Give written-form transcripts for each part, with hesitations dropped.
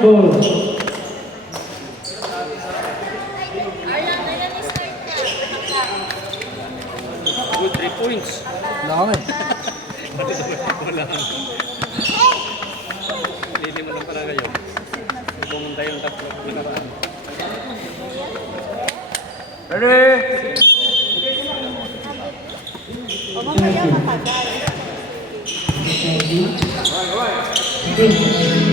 Ball. Good, 3 points. Langan. Wala. Hindi mo lang para kayo. Pumunta yung tatlo nakaraan. Ready?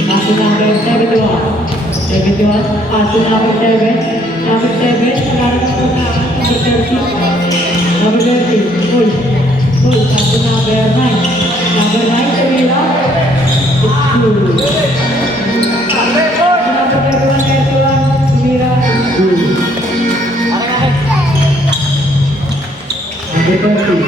Pass number 71. 71. Pass number 7. Number 7. Sekarang number 30. Number 30. Full. Full. Pass number 9. Number 9. Sevilla. It's good. Number 31. Sevilla. It's good. Number 30.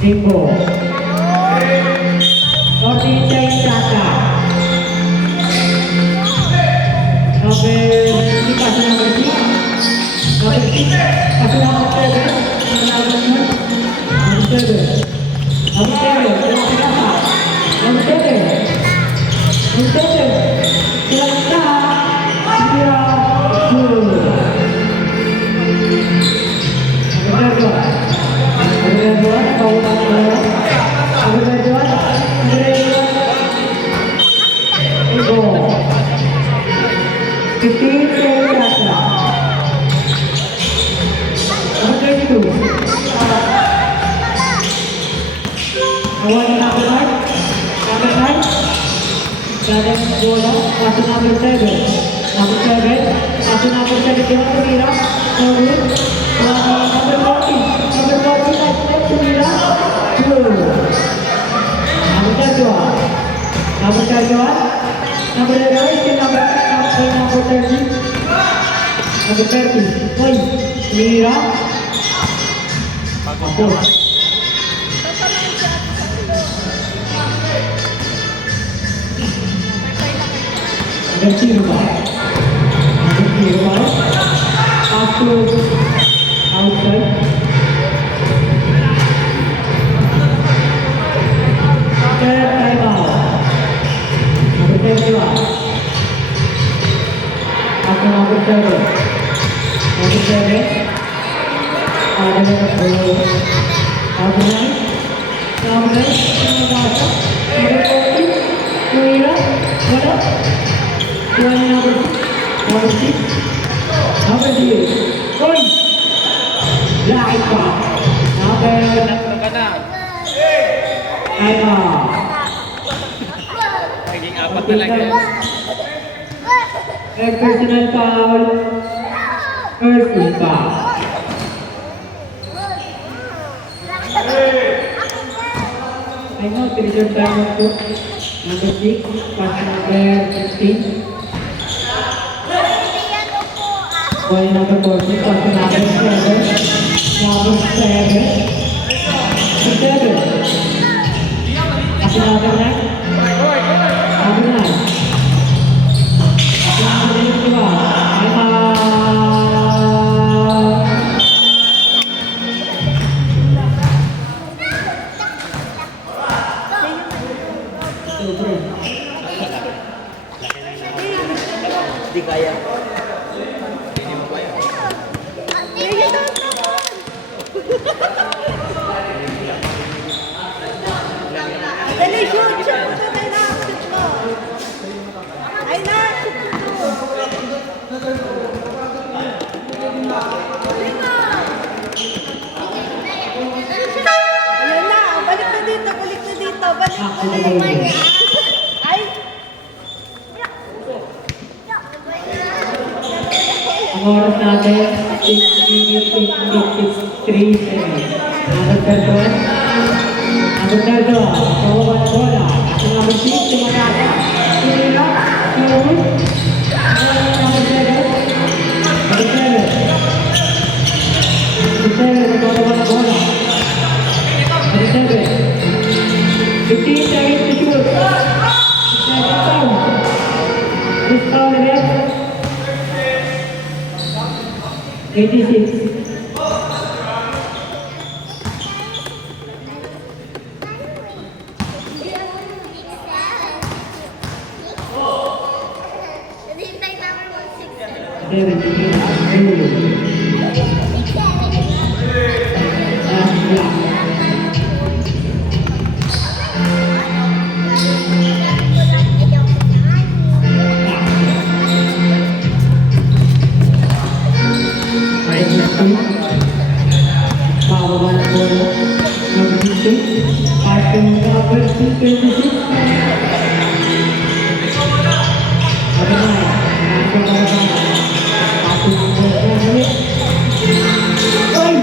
Tempo. Ordi Chandra. Number 6 pasal number 6. Number 6 pasal number 7. Number 7. Number 7. Number 7. Number 7. Silakan. Bola, pasal number 7. Number 7. Pasal number 7 kena Semira. Number 40. Number 40 step Semira. Number 31. Number 31. Number 11. Number 30. Number 30. Point. Semira. Bagus. Ganti rumah, after outside, time out, number 31, after number 7, ada number 9, number 40, Mira, what? Number 6. Number 8. Point. Laika. Number. Laika. Naging apat na lang yan. Personal foul. First foul. I know period time of number 6, pass number 15. Boy number 40, pass number 7. Number 7. Pass number 9. Number 9. Pass number 2. Di kaya. Dali, shoot! Shoot mo doon! Ay na! Shoot mo! Ay na! Shoot mo! Ayan na! Balik na dito! Balik na dito! Balik! Ay! Ang oras natin, 6 minutes, 53 seconds. Number 31. Number 31. Kawawa na bola. At number 6, Tumataga. 26. Hintay namin mag 6. 17. Last block. Bababa na bola. Number 16. Passing number 26. Apa na? Passing number 26. Ay!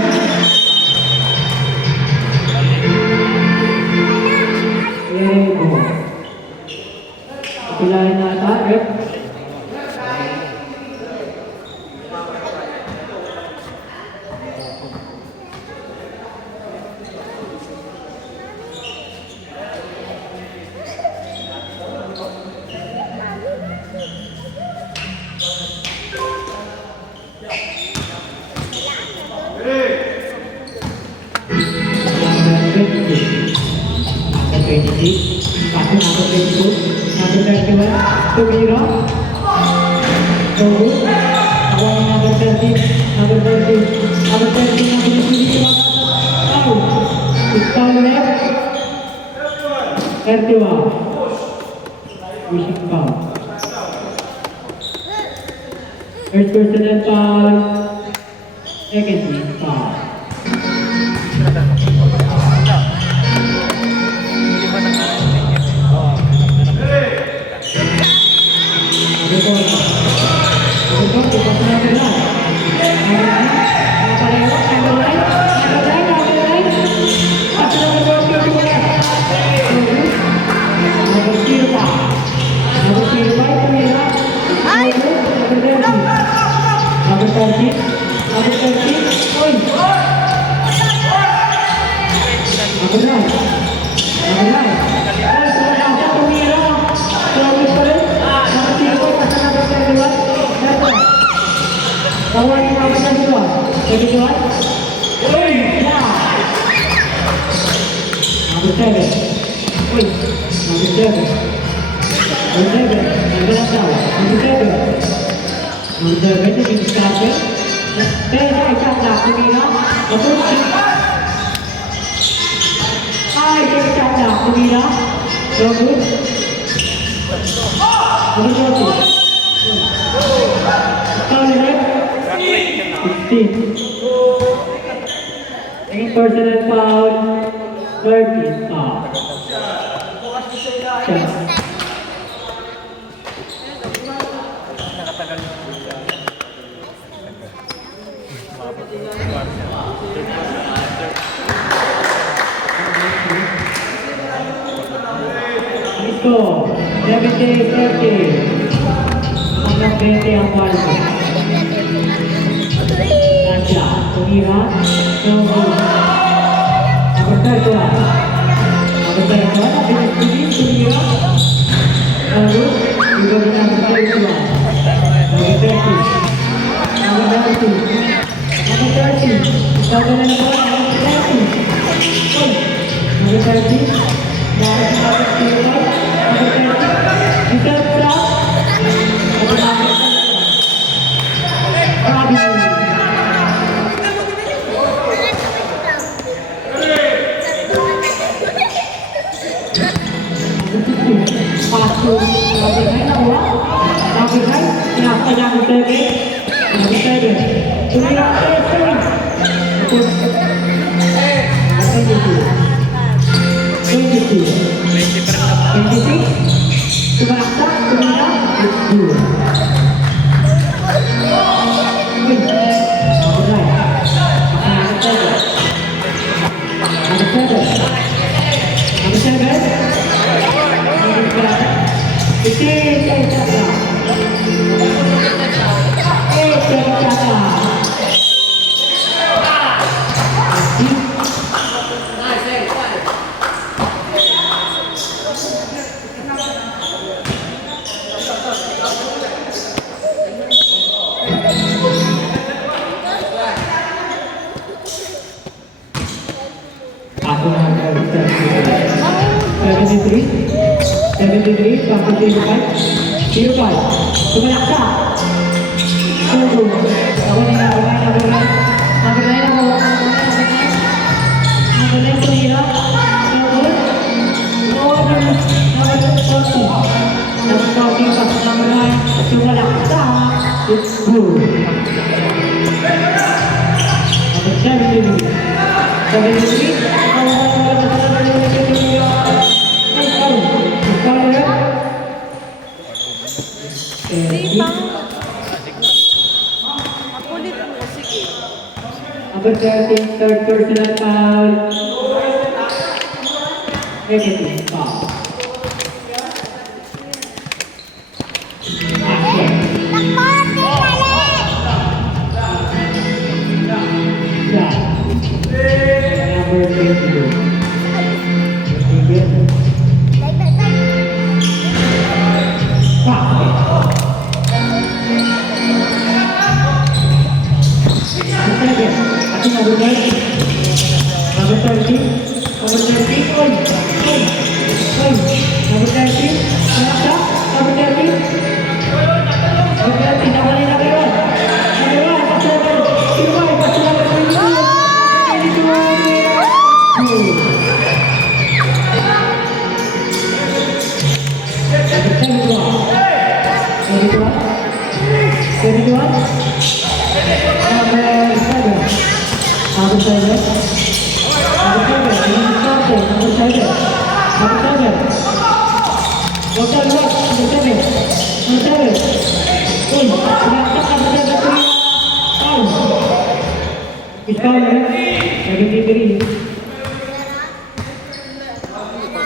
Yay mo. Pilahin na ata, rep. Passing number 22, number 31, Tumira. Good. Awang number 13, number 13, number 13, number 23, out. It's down left. 31. Wishing foul. First personal foul. Second team foul. Kawan yang apa tadi tuan? Tadi tuan? Oi, ya. Number 7. Oi, number 7. Number 7. Number 7. Number 7 itu di starter. Saya ikat dah Kumira. Betul. Hai, saya ikat dah Kumira. Bagus. Bagus. Kau lihat. 16. Second personal foul. 13 foul. Shot. Score 70-30. Hanggang 20 ang Barca. Raja, Tumira, Nobu. Number 31. Number 31, Tumira. Nobu, juga number 31. Number 30. Number 32. Number 30. Number 30. Number 30. 73, tapos 05. 05. Tumalaksa. Tugo. Ako na yan. Number 9 ako. Number 9 tumira. Number 40. Number 40 pas number 9. Tumalaksa. It's good. Number 73. 73. Di pa. Makulit mo, sige. Number 13, third personal foul. Negative foul. Number 22.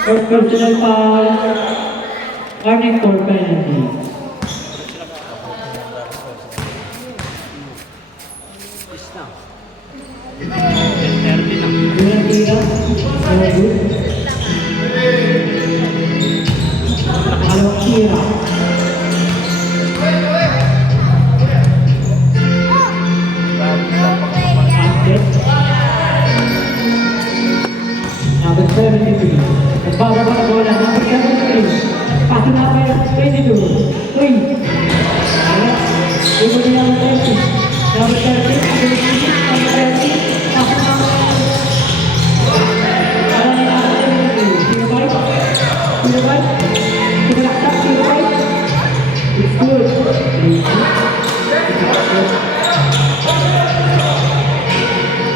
First personal foul, warning for penalty. Penalty na, very good. Nakalawang tira. Number 73. Nagbababa na bola. Number 73. Paso number 22. Uy! Ibo niya number 30. Number 30. Number 30. Paso number 30. Para na number 73. 05. 05. Tumalaksak. 05. It's good.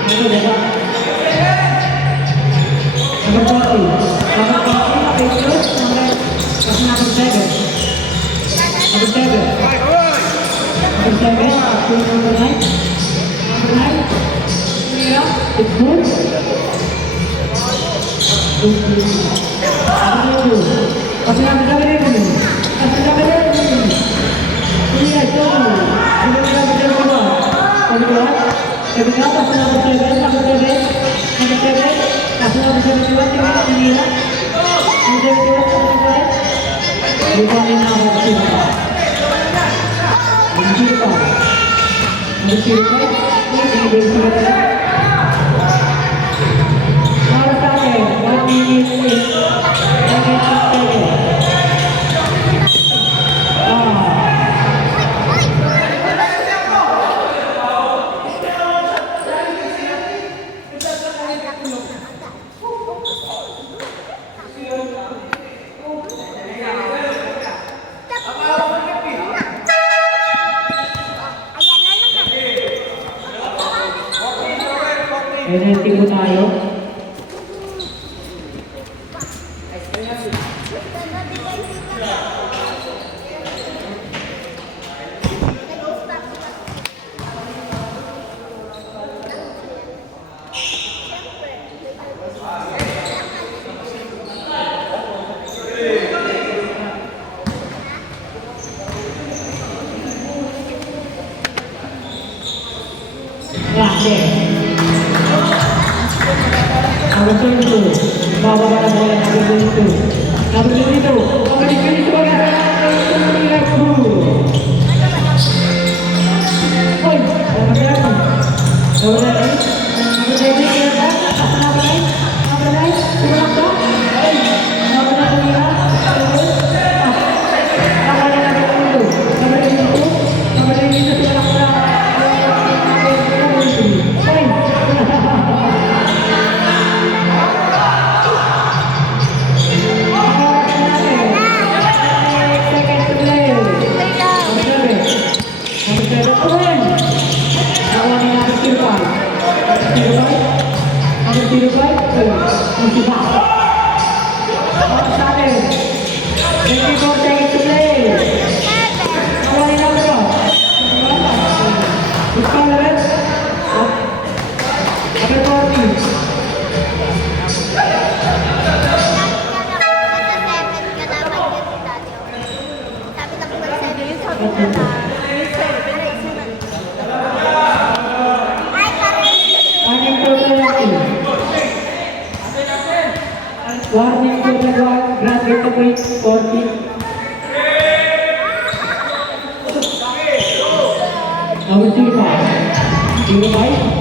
Ano ba? Number 40. Number 40, Patriots. Number 7. Number 7. Number 7, number 9. Number 9. Mira, it's good. Number 2. Kasi number 7 rin. Kasi number 7 rin. Mira, it's good. Number 7 rin. Number 1. Number 7. Number 7. Number 7. Number 7. Kasi number 71, tingnan ang nila. Number 71, lupa rin na ako sa sila. Number 05. Number 05. Para sa akin, 1 minute 8 seconds. Penalty po tayo. Number 22. Bababa na bola. Number 22. Number 22. Number 22. Oy! Number 30. Number 30. Number 30. Number 9. Number 9. Number 9. Number 9. Attention. Warning for penalty. Warning for the graduate to point 40. Number 05. 05.